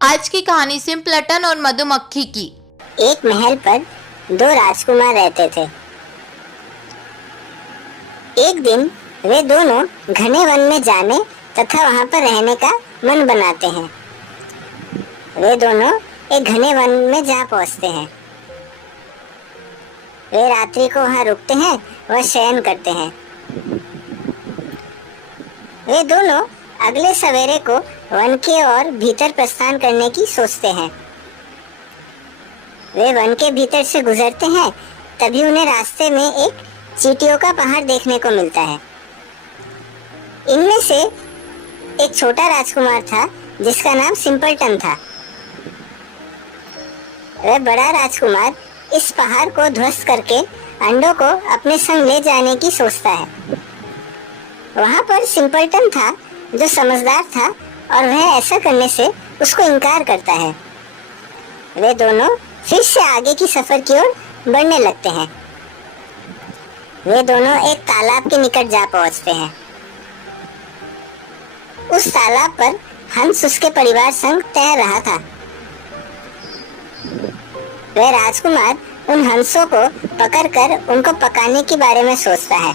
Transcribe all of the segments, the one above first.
आज की कहानी सिंपलटन और मधुमक्खी की। एक महल पर दो राजकुमार रहते थे। एक दिन वे दोनों घने वन में जाने तथा वहां पर रहने का मन बनाते हैं। वे दोनों एक घने वन में जा पहुंचते हैं। वे रात्रि को वहां रुकते हैं व शयन करते हैं। वे दोनों अगले सवेरे को वन के और भीतर प्रस्थान करने की सोचते हैं। वे वन के भीतर से गुजरते हैं, तभी उन्हें रास्ते में एक चींटियों का पहाड़ देखने को मिलता है। इनमें से एक छोटा राजकुमार था जिसका नाम सिंपलटन था। वह बड़ा राजकुमार इस पहाड़ को ध्वस्त करके अंडों को अपने संग ले जाने की सोचता है। वहां पर सिंपलटन था जो समझदार था और वह ऐसा करने से उसको इनकार करता है। वे दोनों फिर से आगे की सफर की ओर बढ़ने लगते हैं। वे दोनों एक तालाब के निकट जा पहुंचते हैं। उस तालाब पर हंस उसके परिवार संग तैर रहा था। वह राजकुमार उन हंसों को पकड़कर उनको पकाने के बारे में सोचता है।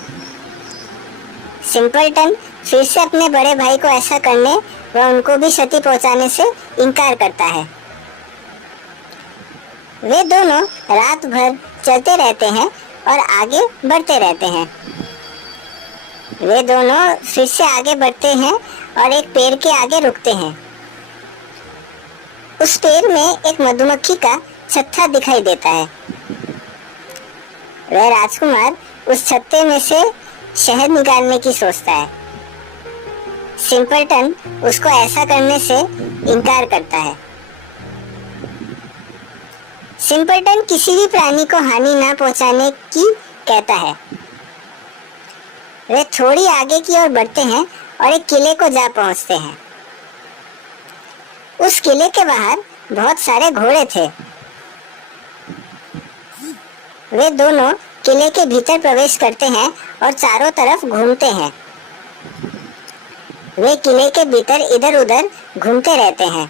सिंपलटन फिर से अपने बड़े भाई को ऐसा करने व उनको भी क्षति पहुंचाने से इनकार करता है। वे दोनों रात भर चलते रहते हैं और आगे बढ़ते रहते हैं। वे दोनों फिर से आगे बढ़ते हैं और एक पेड़ के आगे रुकते हैं। उस पेड़ में एक मधुमक्खी का छत्ता दिखाई देता है। वह राजकुमार उस छत्ते में से शहद निकालने की सोचता है। सिंपलटन उसको ऐसा करने से इनकार करता है। सिंपलटन किसी भी प्राणी को हानि ना पहुंचाने की कहता है। वे थोड़ी आगे की ओर बढ़ते हैं और एक किले को जा पहुंचते हैं। उस किले के बाहर बहुत सारे घोड़े थे। वे दोनों किले के भीतर प्रवेश करते हैं और चारों तरफ घूमते हैं। वे किले के भीतर इधर उधर घूमते रहते हैं।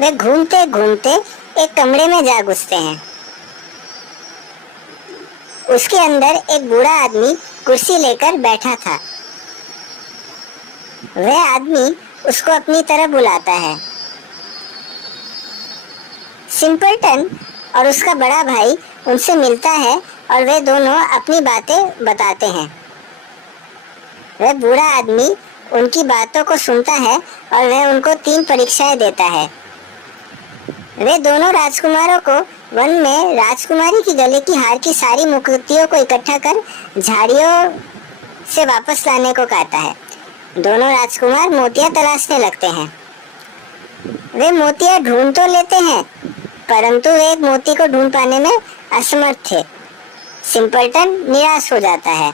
वे घूमते घूमते एक कमरे में जा घुसते हैं। उसके अंदर एक बूढ़ा आदमी कुर्सी लेकर बैठा था। वह आदमी उसको अपनी तरफ बुलाता है। सिंपलटन और उसका बड़ा भाई उनसे मिलता है और वे दोनों अपनी बातें बताते हैं। वह बूढ़ा आदमी उनकी बातों को सुनता है और वह उनको 3 परीक्षाएं देता है। वे दोनों राजकुमारों को वन में राजकुमारी की गले की हार की सारी मुकुटियों को इकट्ठा कर झाड़ियों से वापस लाने को कहता है। दोनों राजकुमार मोतियां तलाशने लगते हैं। वे मोतियां ढूंढ तो लेते हैं, परंतु वे एक मोती को ढूंढ पाने में असमर्थ थे। सिंपलटन निराश हो जाता है।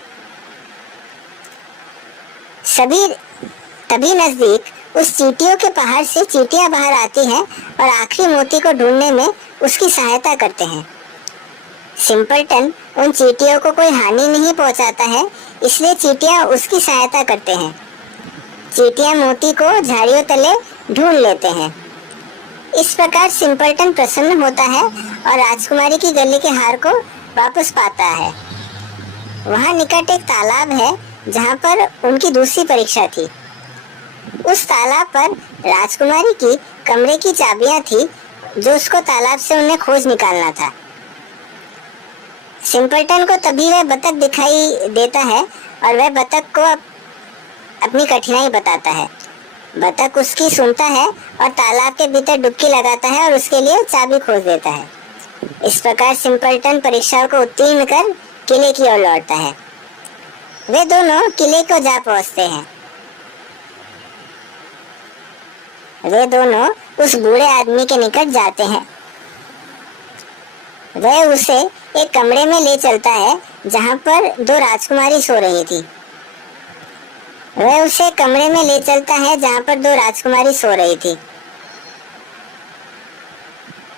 तभी नजदीक उस चींटियों के पहाड़ से चींटियां बाहर आती हैं और आखिरी मोती को ढूंढने में उसकी सहायता करते हैं। सिंपलटन उन चींटियों को कोई हानि नहीं पहुंचाता है, इसलिए चींटियां उसकी सहायता करते हैं। चींटियां मोती को झाड़ियों तले ढूंढ लेते हैं। इस प्रकार सिंपलटन प्रसन्न होता है और राजकुमारी की गले के हार को वापस पाता है। वहां निकट एक तालाब है जहां पर उनकी दूसरी परीक्षा थी। उस तालाब पर राजकुमारी की कमरे की चाबियां थी जो उसको तालाब से उन्हें खोज निकालना था। सिंपलटन को तभी वह बतख दिखाई देता है और वह बतख को अपनी कठिनाई बताता है। बतख उसकी सुनता है और तालाब के भीतर डुबकी लगाता है और उसके लिए चाबी खोज देता है। इस प्रकार सिंपलटन परीक्षाओं को उत्तीर्ण कर किले की ओर लौटता है। वे दोनों किले को जा पहुंचते हैं। वे दोनों उस बूढ़े आदमी के निकट जाते हैं। वह उसे एक कमरे में ले चलता है जहां पर 2 राजकुमारी सो रही थी। वह उसे कमरे में ले चलता है जहां पर 2 राजकुमारी सो रही थी।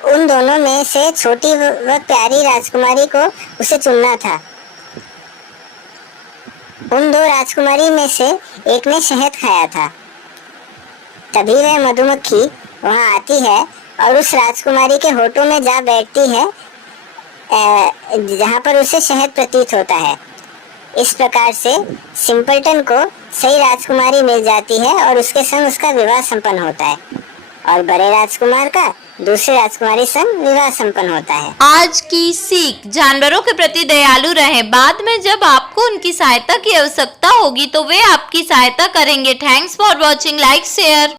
उन दोनों में से छोटी व प्यारी राजकुमारी को उसे चुनना था। उन 2 राजकुमारी में से एक ने शहद खाया था। तभी वह मधुमक्खी वहां आती है और उस राजकुमारी के होठों में जा बैठती है, जहां पर उसे शहद प्रतीत होता है। इस प्रकार से सिंपलटन को सही राजकुमारी मिल जाती है और उसके संग उसका विवाह संपन्न होता है, और बड़े राजकुमार का दूसरे राजकुमारी संग विवाह संपन्न होता है। आज की सीख, जानवरों के प्रति दयालु रहें। बाद में जब आपको उनकी सहायता की आवश्यकता होगी तो वे आपकी सहायता करेंगे। Thanks for watching, like share.